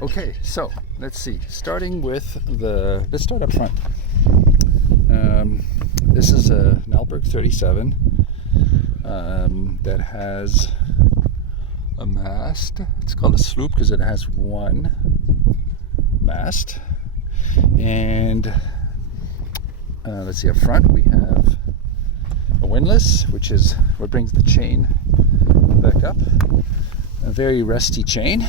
Okay, so let's see. Starting with let's start up front. This is an Alberg 37 that has a mast. It's called a sloop because it has one mast. And let's see, up front we have a windlass, which is what brings the chain back up. A very rusty chain.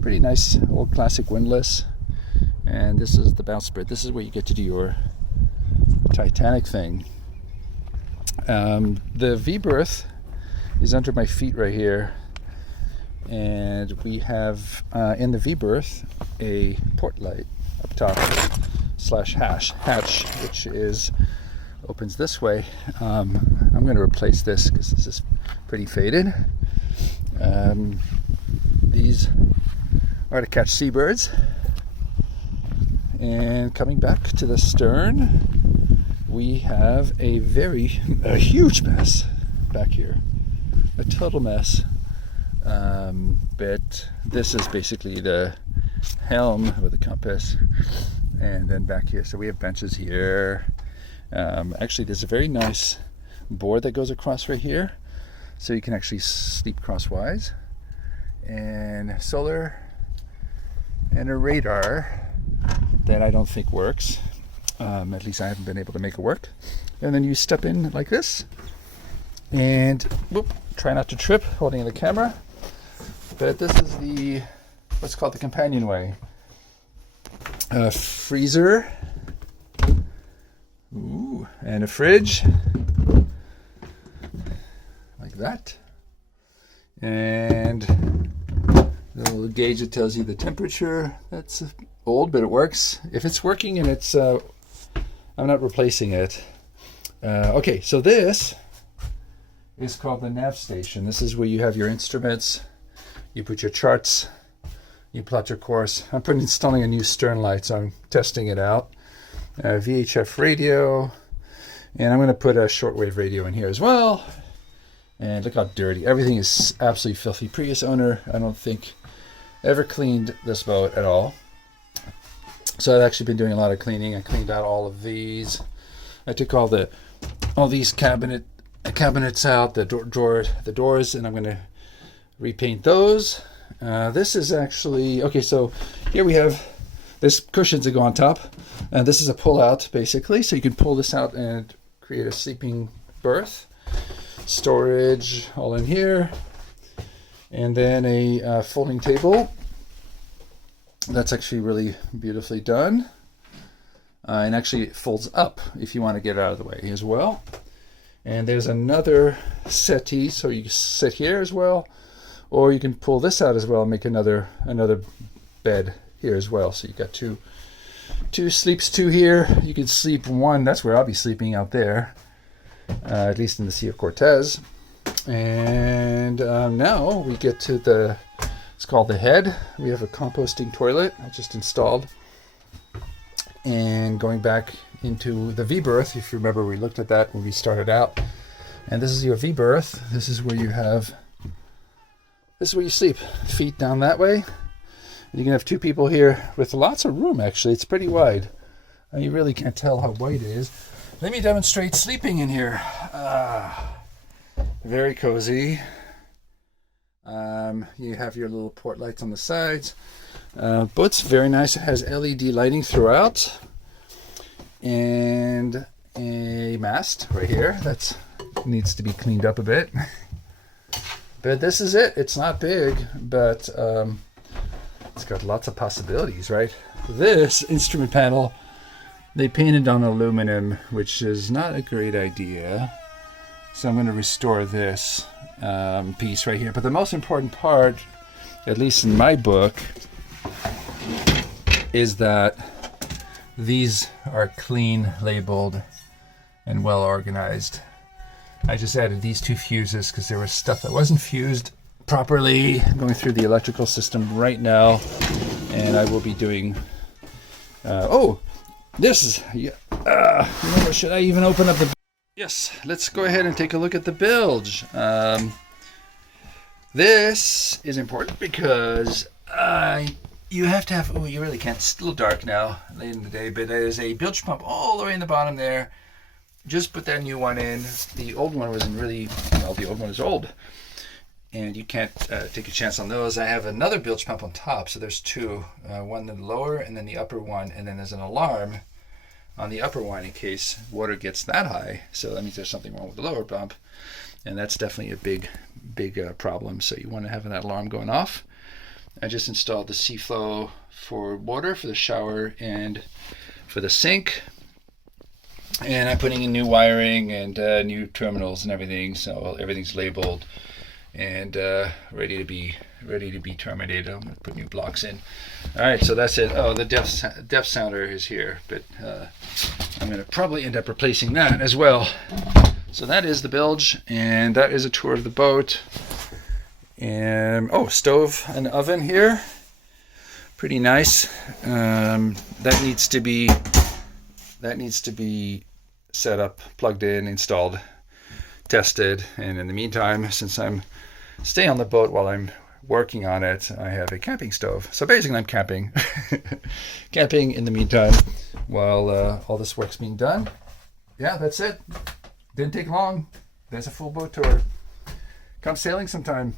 Pretty nice old classic windlass. And this is the bowsprit. This is where you get to do your Titanic thing. The V-berth is under my feet right here. And we have in the V-berth a port light up top / hatch, which opens this way. I'm going to replace this because this is pretty faded. These are to catch seabirds. And coming back to the stern, we have a huge mess back here. A total mess. But this is basically the helm with the compass. And then back here, so we have benches here. Actually, there's a very nice board that goes across right here. So you can actually sleep crosswise. And solar and a radar that I don't think works. At least I haven't been able to make it work. And then you step in like this. And whoop, try not to trip holding the camera. But this is what's called the companionway. Freezer. Ooh, and a fridge. Like that. And the little gauge that tells you the temperature. That's old, but it works. If it's working and it's, I'm not replacing it. Okay, so this is called the nav station. This is where you have your instruments. You put your charts. You plot your course. I'm installing a new stern light, so I'm testing it out. VHF radio. And I'm going to put a shortwave radio in here as well. And look how dirty. Everything is absolutely filthy. Previous owner, I don't think, ever cleaned this boat at all. So I've actually been doing a lot of cleaning. I cleaned out all of these. I took all these cabinets out, the doors, and I'm going to repaint those. This is actually, okay, so here we have this cushions that go on top. And this is a pull out basically. So you can pull this out and create a sleeping berth. Storage all in here. And then a folding table. That's actually really beautifully done. And actually it folds up if you want to get it out of the way as well. And there's another settee, so you can sit here as well. Or you can pull this out as well and make another bed here as well. So you got two sleeps, two here. You can sleep one. That's where I'll be sleeping out there, at least in the Sea of Cortez. And now we get to it's called the head. We have a composting toilet I just installed. And going back into the V-berth, if you remember, we looked at that when we started out. And this is your V-berth. This is where you sleep. Feet down that way. And you can have two people here with lots of room, actually. It's pretty wide. You really can't tell how wide it is. Let me demonstrate sleeping in here. Very cozy. You have your little port lights on the sides. Boat's very nice. It has LED lighting throughout. And a mast right here that needs to be cleaned up a bit. But this is it. It's not big, but it's got lots of possibilities, right? This instrument panel, they painted on aluminum, which is not a great idea. So I'm going to restore this piece right here. But the most important part, at least in my book, is that these are clean, labeled, and well organized. I just added these two fuses because there was stuff that wasn't fused properly. I'm going through the electrical system right now, and I will be doing. Should I even open up the? Yes, let's go ahead and take a look at the bilge. This is important because you have to have, oh, you really can't, it's a little dark now, late in the day, but there's a bilge pump all the way in the bottom there. Just put that new one in. The old one wasn't really, well, the old one is old. And you can't take a chance on those. I have another bilge pump on top, so there's two. One in the lower and then the upper one, and then there's an alarm on the upper one in case water gets that high. So that means there's something wrong with the lower pump. And that's definitely a big problem. So you want to have that alarm going off. I just installed the C-Flow for water for the shower and for the sink. And I'm putting in new wiring and new terminals and everything. So everything's labeled and ready to be terminated. I'm going to put new blocks in. All right, so that's it. Oh, the depth sounder is here, but I'm going to probably end up replacing that as well. So that is the bilge, and that is a tour of the boat. And oh, stove and oven here, pretty nice. That needs to be set up, plugged in, installed, tested. And in the meantime, since I'm staying on the boat while I'm working on it, I have a camping stove. So basically I'm camping camping in the meantime while all this work's being done. Yeah, that's it. Didn't take long. There's a full boat tour. Come sailing sometime.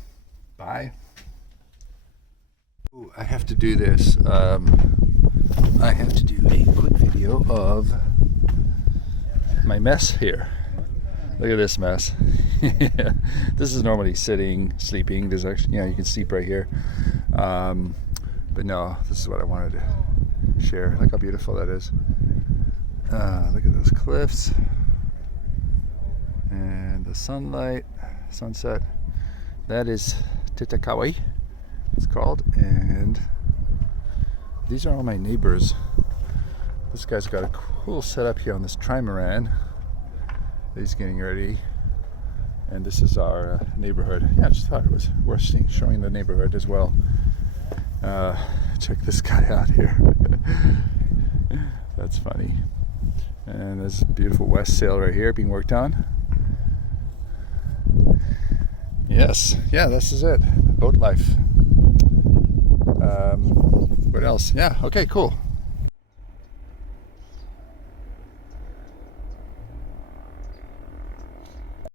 Bye. Ooh, I have to do this. I have to do a quick video of my mess here. Look at this mess. This is normally sitting, sleeping. There's actually, you can sleep right here. But no, this is what I wanted to share. Look how beautiful that is. Look at those cliffs and the sunset. That is Titakawi, it's called. And these are all my neighbors. This guy's got a cool setup here on this trimaran. He's getting ready, and this is our neighborhood. Yeah, I just thought it was worth showing the neighborhood as well. Check this guy out here. That's funny. And there's a beautiful west sail right here being worked on. Yes, yeah, this is it. Boat life. What else? Yeah, okay, cool.